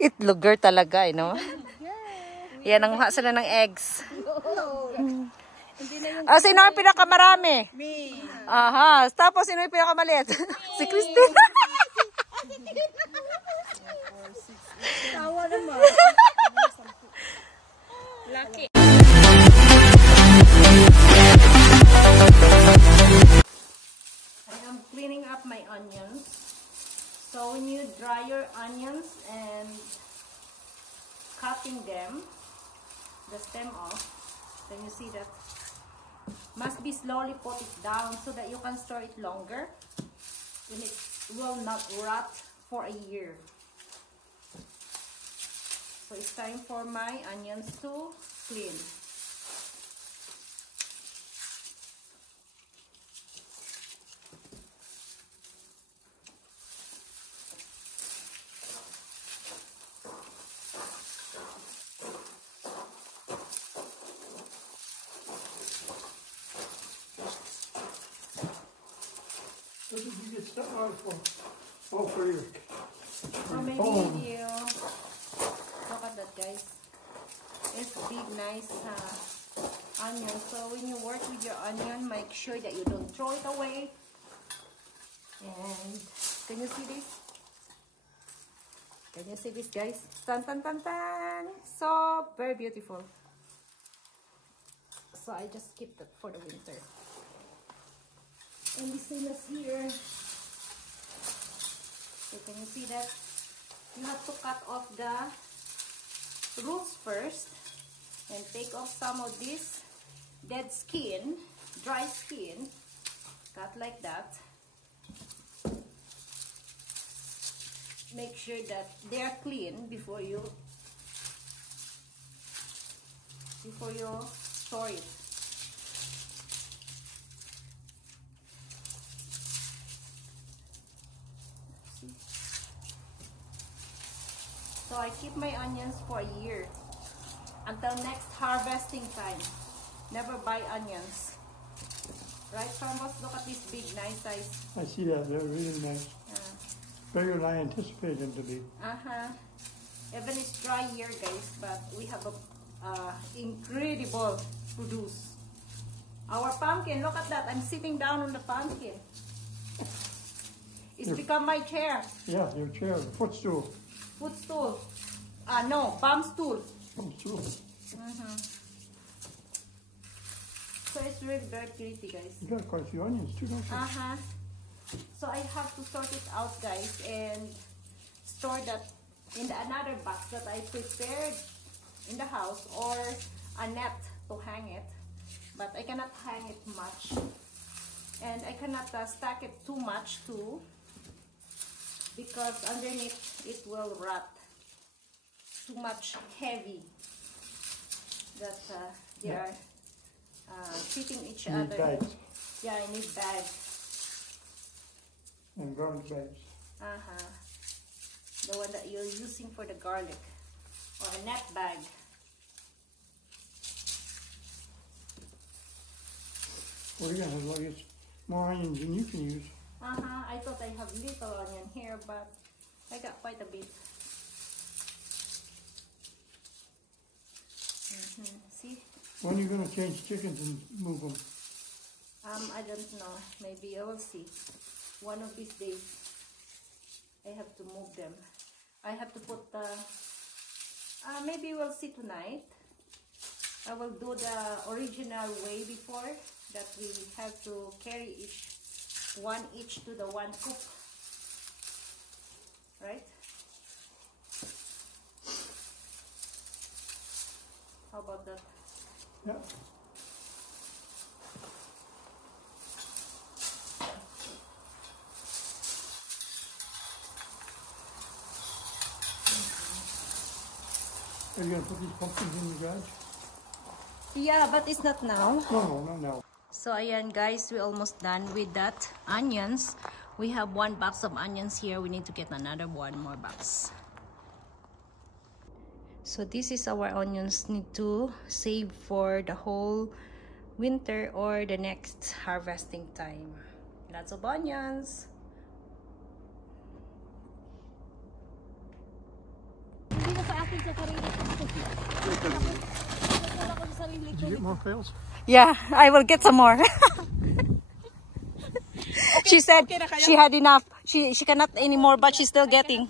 Itloger talaga, no? Yan, nanguha sila ng eggs. Sino ang pinakamarami? Me. Aha. Tapos, sino yung pinakamaliit? Si Christina. Tawa naman. Lucky. I am cleaning up my onions. So when you dry your onions and cutting them, the stem off, then you see that must be slowly put it down so that you can store it longer and it will not rot for a year. So it's time for my onions to clean. What did you get stuff out for? Oh, for your my phone. video. Look at that, guys. It's big, nice onion. So when you work with your onion, make sure that you don't throw it away. And can you see this? Can you see this, guys? Tan tan tan tan. So very beautiful. So I just keep that for the winter. And the same as here. So can you see that? You have to cut off the roots first and take off some of this dead skin, dry skin. Cut like that. Make sure that they are clean before you store it. So I keep my onions for a year until next harvesting time. Never buy onions. Right, Farmboss? Look at this big, nice size. I see that. They're really nice. Bigger than I anticipated them to be. Even it's dry year, guys, but we have a incredible produce. Our pumpkin, look at that. I'm sitting down on the pumpkin. It's become my chair. Yeah, your chair, footstool. Footstool. No, palm stool. Footstool. So it's really very pretty, guys. You got quite a few onions too, don't you? So I have to sort it out, guys, and store that in another box that I prepared in the house, or a net to hang it. But I cannot hang it much, and I cannot stack it too much too, because underneath it will rot. Too much heavy that they are fitting each You need other. bags. Yeah, I need bags. And garlic bags. The one that you're using for the garlic, or a net bag. Well, you're gonna have like more onions than you can use. I thought I have little onion here, but I got quite a bit. See? When are you gonna change chickens and move them? I don't know. Maybe I will see. One of these days, I have to move them. I have to put the... maybe we'll see tonight. I will do the original way before, that we have to carry one each to the one coop. Right? How about that? Yeah. Are you going to put these pumpkins in the garage? Yeah, but it's not now. No, not now. So ayan guys, we're almost done with that onions. We have one box of onions here. We need to get another one more box. So this is our onions, need to save for the whole winter or the next harvesting time. Lots of onions. Did you get more pails? Yeah, I will get some more. She said she had enough. She cannot anymore, but she's still getting.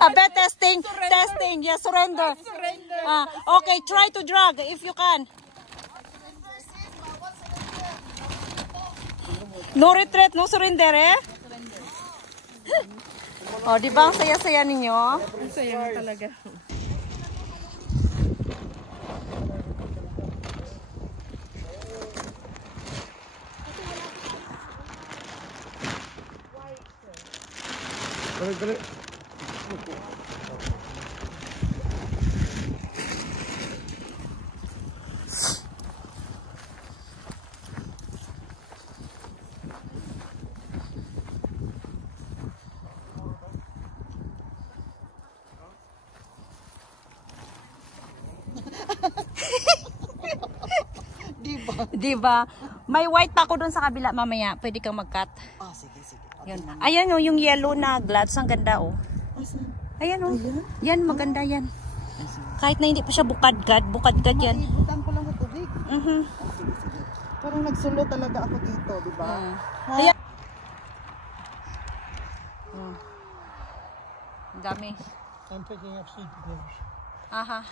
A bit testing. Yeah, surrender. Okay, try to drag if you can. No retreat, no surrender, eh? Oh, di ba ang saya-saya ninyo? Ang saya talaga. Dali. Diba? May white pa ako doon sa kabila mamaya. Pwede kang mag-cut. Sige. Yun. Ayan o, yung yellow na gloves. Ang ganda o. Ayan o. Yan, maganda yan. Kahit na hindi pa siya bukadgad yan. Ibutan ko lang sa tubig. Sige. Parang nagsulo talaga ako dito, di ba? Ayan. Ang dami. I'm picking up seed potatoes. Aha.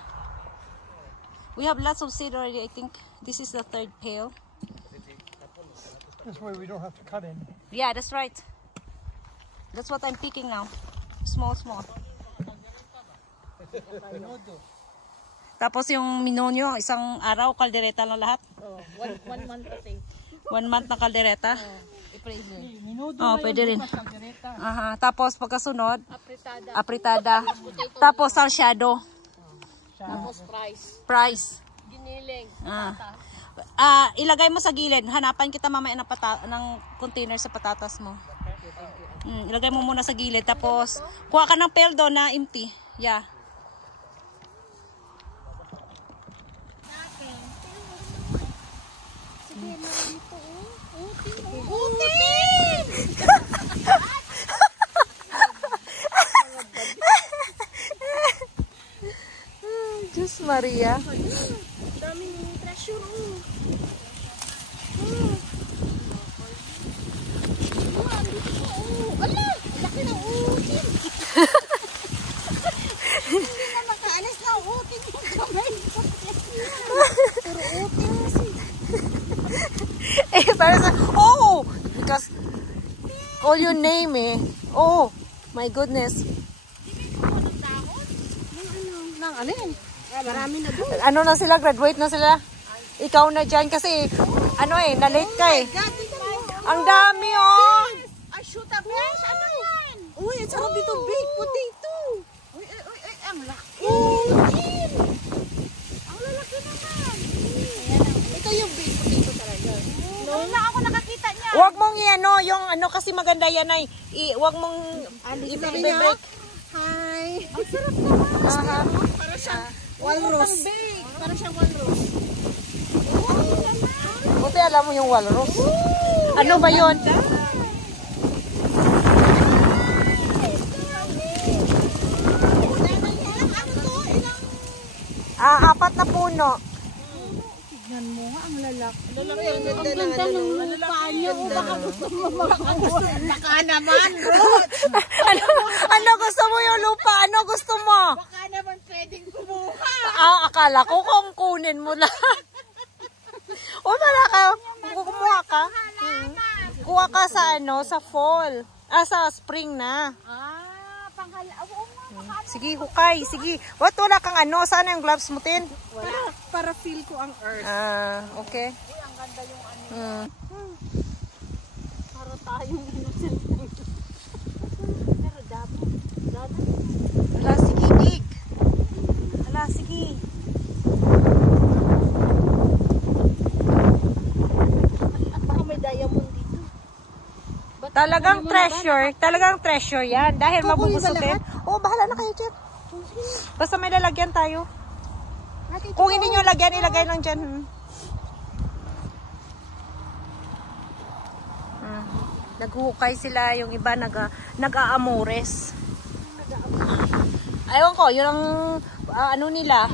We have lots of seed already. I think this is the third pail. This way we don't have to cut in. Yeah, that's right. That's what I'm picking now. Small. Tapos yung minonyo, isang araw, kaldereta lang lahat. 1 month pati. 1 month na kaldereta. Minudo Pwede rin. Aha. Tapos pagkasunod, Apritada. apritada. Tapos salsyado. Tapos Price. giniling. Ilagay mo sa gilid. Hanapan kita mamaya ng container sa patatas mo. Ilagay mo muna sa gilid. Tapos, kuha ka ng pail doon na empty. Yeah. Utin! Diyos Maria. Daming treasure, Ala! Laki ng utin! Hindi na makaalis na utin yung kamay ko. Pero utin kasi. Because all your name my goodness. Nang alin? Marami na doon. Ano na sila, graduate na sila. Ikaw na dyan kasi, na-late ka eh. Ang dami Ay, shoot a fish! Ano yan? Uy, ang sarap dito, baked potato. Uy, ang laki. Ang lalaki naman. Ito yung baked potato talaga. Noon na ako nakakita niya. Huwag mong yung kasi maganda yan ay, huwag mong i-break. Hi. Ang sarap naman. Para siyang walrus. Para siyang walrus. Buti alam mo yung walrus. Ano ba yun? Apat na puno. Tignan mo nga, ang lalaki. Ang ganda ng mukha niya. Baka gusto mo makakuha. Baka naman. Ano gusto mo yung lupa? Ano gusto mo? Baka naman pwedeng kumuha. Akala ko kung kunin mo lahat. Wala ka. Kumuha ka. Kuha ka sa sa fall. Sa spring na. Panghala. Oo nga. Sige, hukay. Sige. Wala kang Saan yung gloves mo, Tin? Para feel ko ang earth. Okay. Uy, ang ganda yung Para tayong innocent. Pero dapat. Hala, sige, Dick. Hala, sige. Baka may diamond dito. Talagang treasure yan. Dahil mabubusutin. Bahala na kayo, Chet. Basta may lalagyan tayo. Kung hindi nyo lagyan, ilagay lang dyan. Naghuhukay sila, yung iba nag-aamores. Ayaw ko, yun ang ano nila.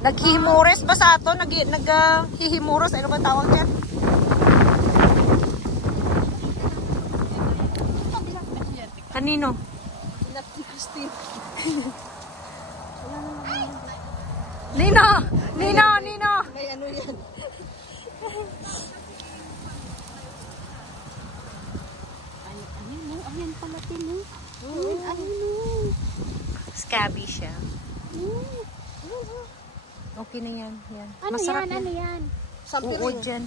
Naghihimures ba sa ato? Naghihimuros? Ano ba tawag dyan? Kanino? Nino! Nino! Nino! May ano yan. Ayan pala tino. Scabby siya. Okay na yan. Yan. Ano Masarap yan? Ano yan? Oo, dyan.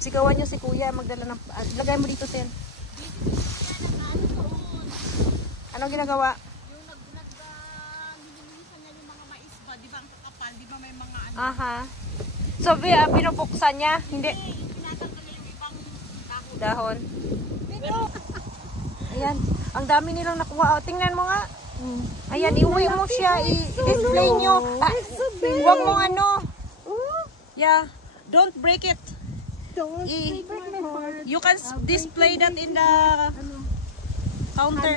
Sigawan nyo si kuya. Magdala ng... lagay mo dito, Ten. Ano ginagawa? Yung nililisan niya yung mga mais ba? Di ba ang kakapal? Di ba may mga ano? Aha. So, pinupuksan niya? Hindi. Tinatanggal niya yung ibang Dahon. Ayan. Ang dami nilang nakuha. O, tingnan mo nga. Ayan, iuwi mo siya. I-display nyo. Huwag mo ano. Yeah. Don't break it. Don't break my heart. You can display that in the counter.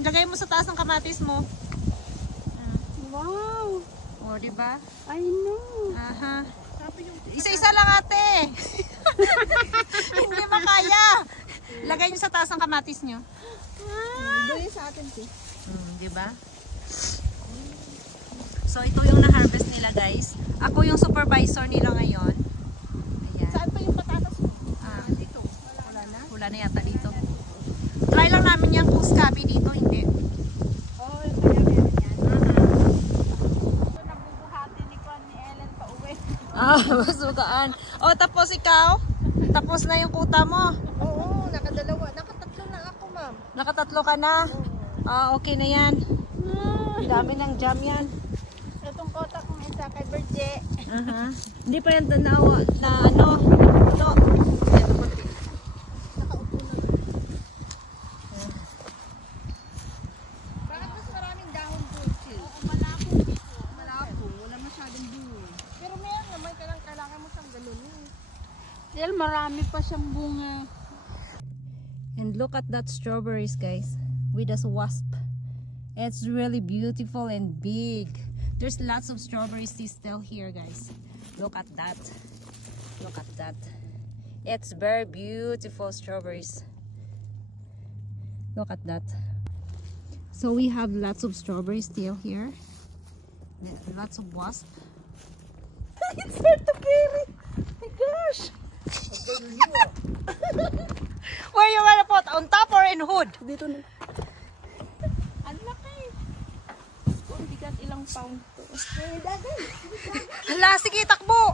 Lagay mo sa taas ng kamatis mo. Wow. O, diba? I know. Aha. Isa-isa lang ate. Hindi makaya. Lagay nyo sa taas ng kamatis nyo. Doon sa atin, si. Diba? So, ito yung na-harvest nila, guys. Ako yung supervisor nila ngayon. Ayan. Saan pa yung patatas mo? Dito. Wala na yata dito. Try lang namin yung kung scabby dito, hindi. Oh, kaya meron yan. Ito nabubuhati ni Ellen pa uwi. Masugaan. O, tapos ikaw? Tapos na yung kuta mo? Oo, nakadalawa. Nakatatlo na ako, ma'am. Nakatatlo ka na? Okay na yan. Ang dami ng jam yan. Itong kota kong isa kay Berje. Hindi pa yan na ano. Ito. Nakaupo na. Bakit mas maraming dahon po, Chil? Oo, malabo dito. Malabo. Wala masyadong bunga. Pero meron naman kailangan mo siyang ganun. Dahil marami pa siyang bunga. And look at that strawberries, guys. With this wasp. It's really beautiful and big. There's lots of strawberries still here, guys. Look at that. Look at that. It's very beautiful strawberries. Look at that. So we have lots of strawberries still here. Lots of wasp. It's hard to carry. My gosh. Where you gonna put? On top or in hood? Dito na. Ang laki. Kung bigat ilang pound to. Hala, sige, takbo.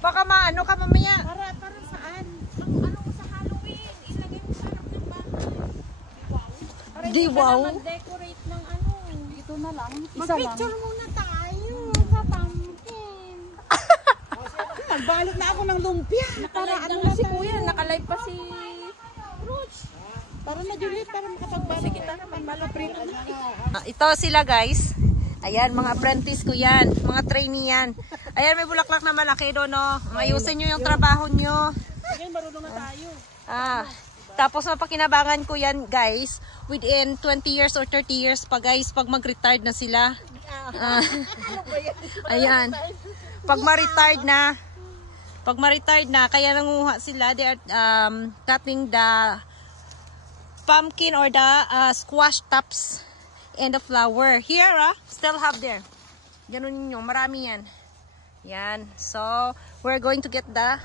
Baka maano ka mamaya. Para saan? Ang ano mo sa Halloween. Ilagay mo sa harap ng bahay. Wow. Para Di wow. mag-decorate ng ano. Dito na lang. Mag-picture muna tayo. Sa pumpkin. Nagbalot na ako ng lumpia. Nakalive na si kuya. Nakalive pa si Roots. Para na Juliet, para makapagbalot kita naman. Malaprito na. Ito sila, guys. Ayan, mga apprentice ko yan. Mga trainee yan. Ayan, may bulaklak na malaki doon, no? Ayusin nyo yung trabaho nyo. Sige, marunong na tayo. Tapos mapakinabangan ko yan, guys. Within 20 years or 30 years pa, guys, pag mag-retired na sila. Ayan. Pag ma-retired na, kaya nanguha sila. They are cutting the pumpkin or the squash tops and the flower. Here, still have there. Ganun yun, marami yan. Yan. So, we're going to get the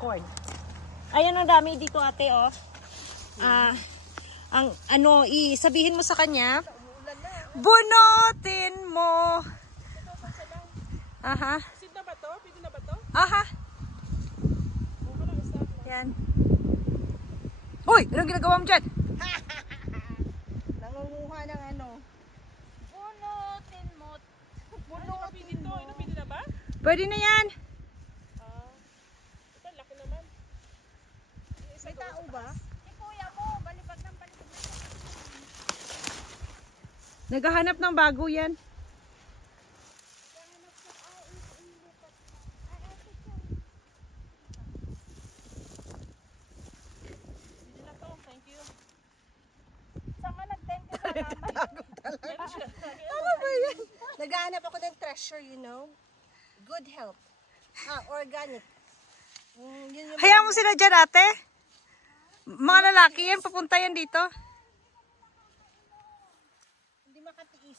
corn. Ayan, ang dami dito, ate, oh. Ang ano, sabihin mo sa kanya, bunutin mo. Aha. Sit na ba to? Pwede na ba to? Aha. Yan. Uy, anong ginagawa mo dyan? Nangunguha ng ano. Bunutin mo. Bunutin mo. Ito, pwede na ba? Pwede na yan. Ito, laki naman. May tao ba? Si kuya mo, balibag ng balibag. Naghahanap ng bago yan. Ano ba yan? Naghahanap ako ng treasure, you know? Good health. Organic. Yun yung Hayaan mo sila dyan, ate. Mga lalaki yan, papunta yan dito. hindi makatiis.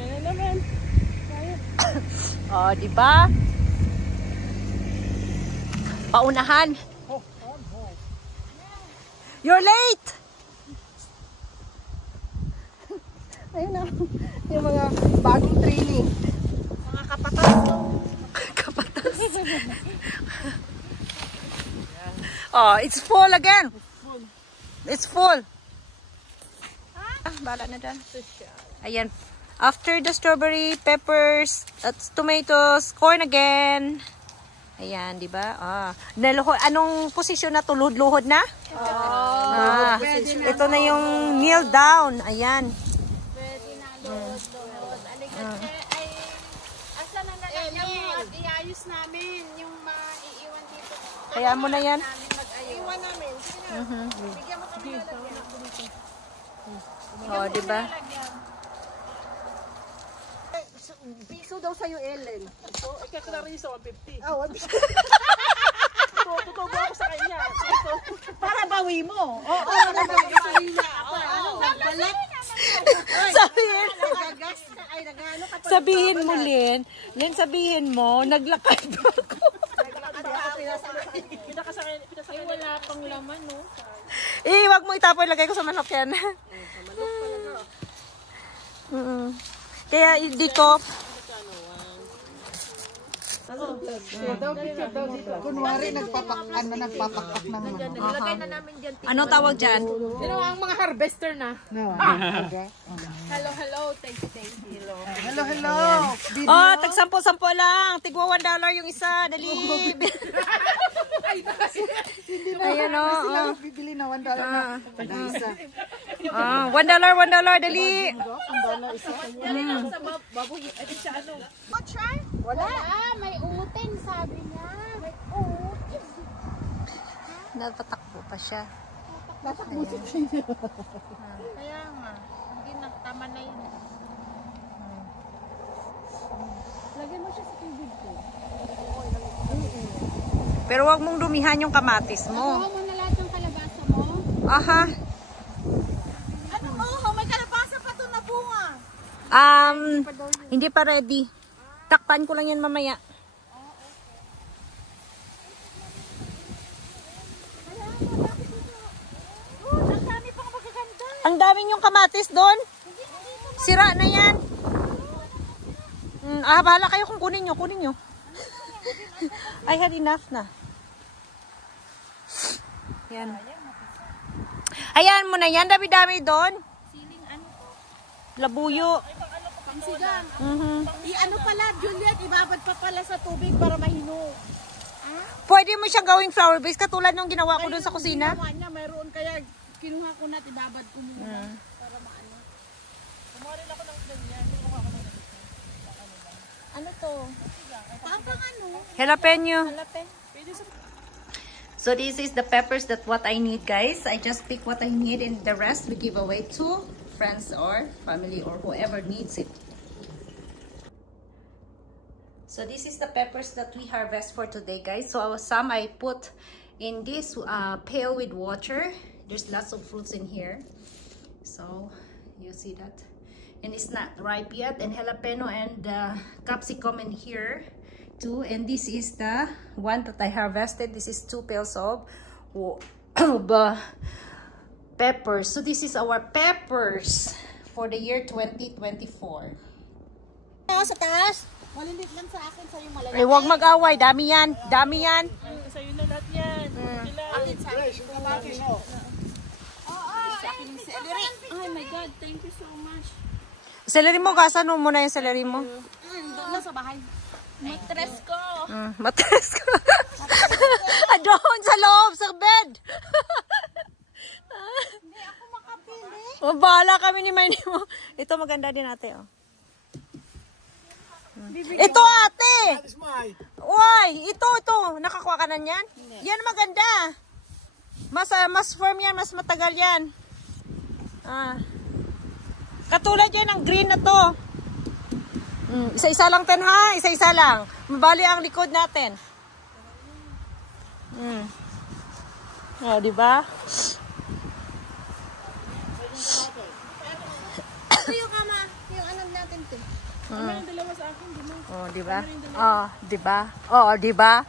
Ayan naman. Oh, di ba? Paunahan. You're late. Ayun na. Yung mga bagong training. Mga kapatas. Kapatas. Oh, it's full again. It's full. Bala na dyan. Ayan. After the strawberry, peppers, tomatoes, corn again. Ayan, di ba? Anong posisyon na to? Luhod-luhod na? Ito na yung kneel down. Ayan. Pwede na luhod-luhod. Ay, asa na nalagyan mo at iayos namin yung maiiwan dito. Kaya mo na yan. Iwan namin. Sige na. Bigyan mo kami Oh, di ba? Piso daw sa'yo, Ellen. So, ikaklaro yung sa 150. Oh, Tutubo ako sa kanya. para bawi mo. Oo, para bawi sa kanya. Balat. Sabihin, Nagagas ka. Ay, nagano ka pa. sabihin mo, Lynn. Lynn, sabihin mo, naglakad ba ako? Ay, wala pang laman, no? Wag mo itapon. Lagay ko sa manok yan. Kaya dito, Kunwari, nagpapakpak ng mga. Nilagay na namin dyan. anong tawag dyan? Sino ang mga harvester na? Hello, hello. Thank you. Hello. Oh, tag-sampo-sampo lang. Tigwa $1 yung isa. Dali. Ayan o. Bibili na $1 na. Isa. $1, dali. Wala. May utin, sabi niya. May utin. Natatakbo pa siya. Kaya nga. Hindi nagtama na yun. Lagyan mo siya sa tubig ko. Pero wag mong dumihan yung kamatis mo. Kuha mo na lahat ng kalabasa mo. Aha. Ano? Oh, may kalabasa pa to na bunga. Hindi pa ready. Takpan ko lang yan mamaya. Ang dami yung kamatis doon. Sira na yan. Bahala kayo kung kunin nyo. I had enough na. Yan. Ayan mo na yan. Dami-dami doon. Labuyo. Pangsigan. Ano pala, Juliet, ibabad pa pala sa tubig para mahino. Pwede mo siyang gawing flower base katulad nung ginawa ko doon sa kusina. Ginawa niya, mayroon kaya kinuha ko na, ibabad ko muna. Para maano. Kumarin ako ng ganyan. Ano to? Tapang ano? Jalapeno. Jalapeno. So this is the peppers that what I need, guys. I just pick what I need and the rest we give away to friends or family or whoever needs it. So this is the peppers that we harvest for today, guys. So some I put in this pail with water. There's lots of fruits in here. So you see that. And it's not ripe yet. And jalapeno and capsicum in here too. And this is the one that I harvested. This is 2 pails of peppers. So this is our peppers for the year 2024. Sa taas? Malilit lang sa akin, sa'yo malaki. Huwag mag-away. Dami yan. Dami yan. Sa'yo na lahat yan. Akin sa akin. Oh my God, thank you so much. Celery mo, gasan mo muna yung celery mo. Doon lang sa bahay. Matres ko. Matres ko. Doon sa loob, sa bed. Hindi ako makapili. Bahala kami ni Mayni mo. Ito maganda din ate. Oh. Ito ate. Uy, ito. Nakakuha ka na yan? Yan maganda. Mas firm yan, mas matagal yan. Katulad yan ang green na to. Isa-isa lang ten ha, isa-isa lang. Mabali ang likod natin. Oh, di ba? Ito yung kama, yung alam natin to. Oh, di ba? Oh, di ba? Oh, di ba?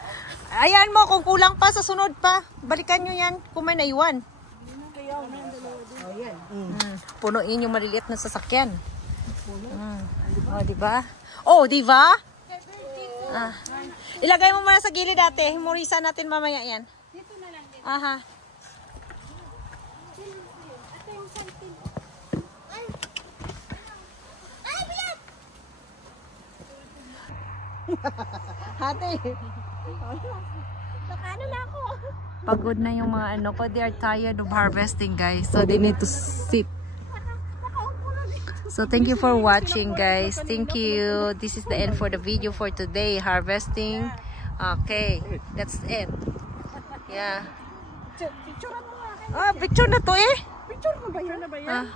Ayan mo kung kulang pa sa sunod pa. Balikan nyo yan kung may naiwan. Oh, yan. Punuin yung maliliit na sasakyan. Oh, di ba? Oh, di ba? Ilagay mo muna sa gilid ate. Himurisan natin mamaya yan. Dito na lang din. Aha. Ito yung santin. Ate. Nakano na ako. Pagod na yung mga ano ko. They are tired of harvesting, guys. So, they need to sit. So, thank you for watching, guys. Thank you. This is the end for the video for today. Harvesting. Okay. That's it. Yeah. Picturean mo nga akin. Ah, picture na to eh. Picture mo ba yan? Ano ba yan? Ah.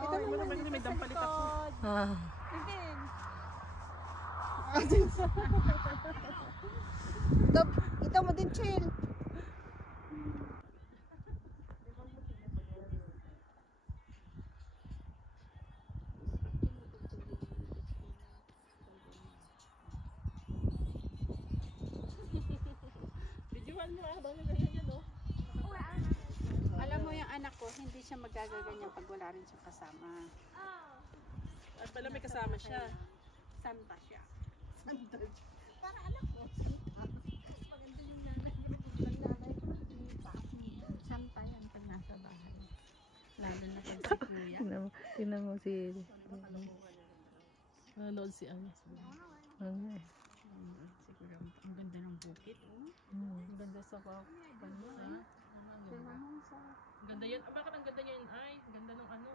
Ito mo naman may dampalit ako. Ah. Ito mo din, chill. Alam mo yung anak ko, hindi siya magagaganyan pag wala rin siyang kasama. At pala may kasama siya. Santa siya. Para anak mo. Maganda yung nanay. Santa yan pag nasa bahay. Lalo na pag si kuya. Tingnan mo si... Nanonood si Agnes. Siguro ang ganda ng bukit. Ang ganda sa kanya. Ang ganda yan. Bakit ang ganda yan? Ay, ang ganda ng ano.